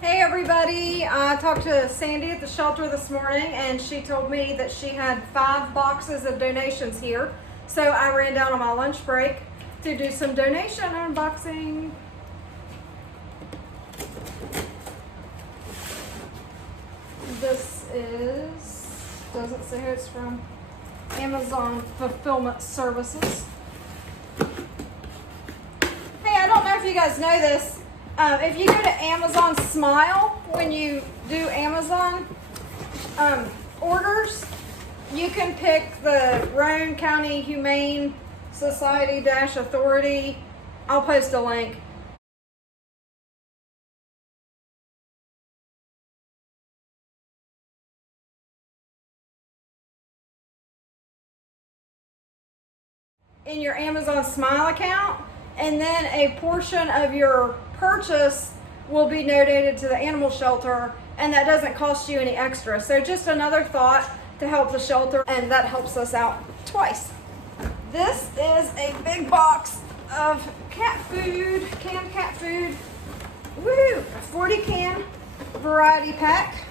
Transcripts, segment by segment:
Hey everybody, I talked to Sandy at the shelter this morning and she told me that she had 5 boxes of donations here. So I ran down on my lunch break to do some donation unboxing. This doesn't say who it's from, Amazon Fulfillment Services. Hey, I don't know if you guys know this. If you go to Amazon Smile, when you do Amazon orders, you can pick the Roane County Humane Society Authority. I'll post a link. In your Amazon Smile account, and then a portion of your purchase will be donated to the animal shelter, and that doesn't cost you any extra. So just another thought to help the shelter, and that helps us out twice. This is a big box of cat food, canned cat food. Woo! A 40 can variety pack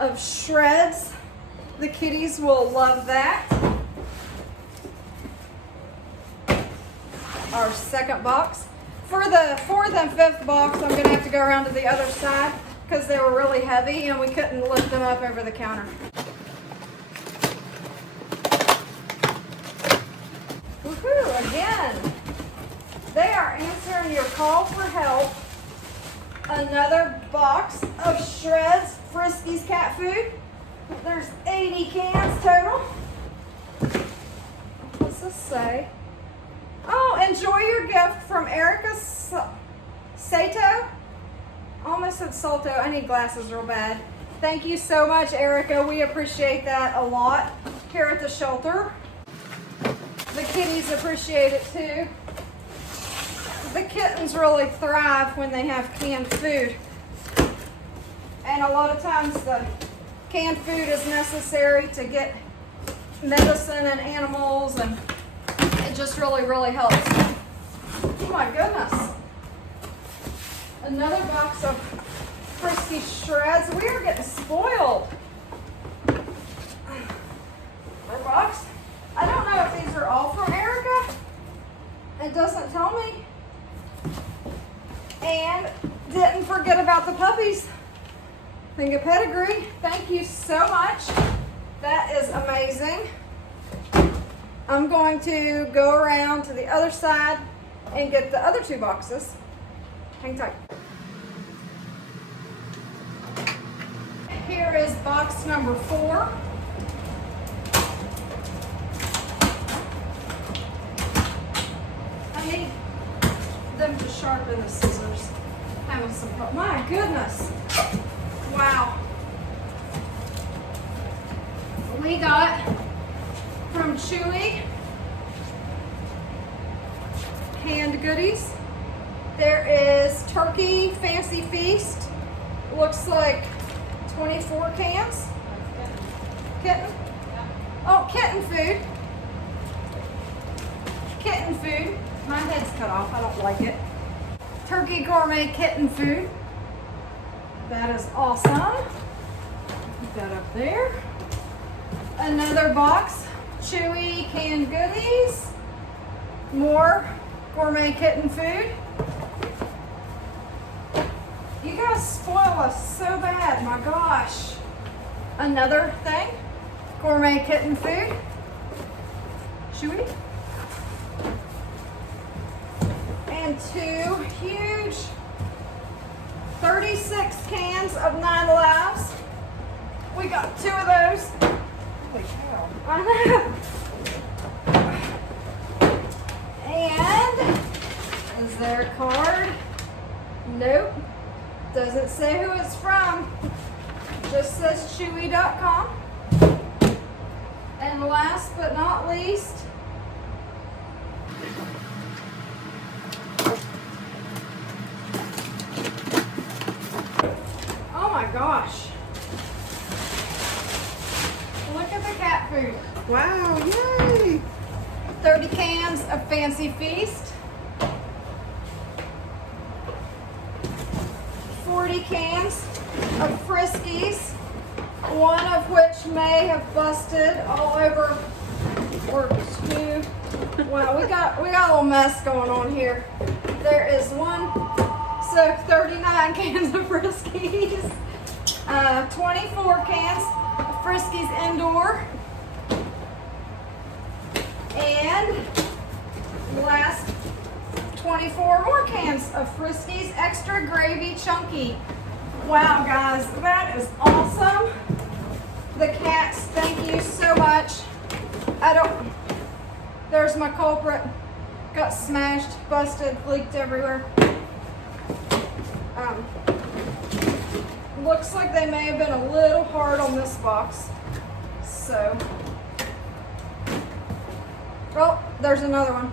of shreds. The kitties will love that. Our second box. For the 4th and 5th box, I'm going to have to go around to the other side because they were really heavy and we couldn't lift them up over the counter. Woohoo! Again, they are answering your call for help. Another box of Shreds Friskies cat food. There's 80 cans total. What's this say? Oh, enjoy your gift from Erica Sato. Almost said Salto. I need glasses real bad. Thank you so much, Erica. We appreciate that a lot here at the shelter. The kitties appreciate it too. The kittens really thrive when they have canned food. And a lot of times the canned food is necessary to get medicine in animals, and it just really helps. Oh my goodness. Another box of Frisky Shreds. We are getting spoiled. Another box. I don't know if these are all from Erica. It doesn't tell me. And didn't forget about the puppies. Think of pedigree. Thank you so much. That is amazing. I'm going to go around to the other side and get the other 2 boxes. Hang tight. Here is box number 4. I need them to sharpen the scissors. Having some fun. My goodness. Wow. We got from Chewy canned goodies. There is Turkey Fancy Feast. Looks like 24 cans. Kitten? Oh, kitten food. Kitten food. My head's cut off. I don't like it. Turkey gourmet kitten food. That is awesome. Put that up there. Another box. Chewy canned goodies. More gourmet kitten food. You guys spoil us so bad, my gosh. Another thing. Gourmet kitten food. Chewy. And 2 huge 36 cans of 9 Lives. We got 2 of those. Holy cow. I know. And is there a card? Nope. Doesn't say who it's from. Just says Chewy.com. And last but not least, oh my gosh. Look at the cat food. Wow, yay! 30 cans of Fancy Feast. 40 3 cans of Friskies, one of which may have busted all over, or 2. Wow, we got a little mess going on here. There is 39 cans of Friskies, 24 cans of Friskies Indoor, and last 24 more cans of Friskies Extra Gravy Chunky. Wow, guys, that is awesome. The cats, thank you so much. There's my culprit. Got smashed, busted, leaked everywhere. Looks like they may have been a little hard on this box. So, oh, there's another one.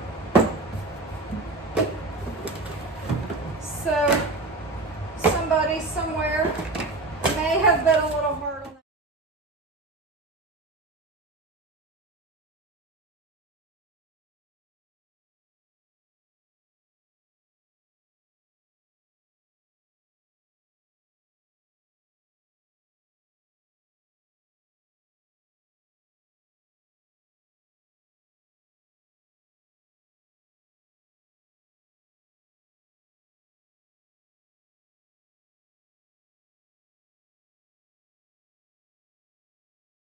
So, somebody somewhere may have been a little hard.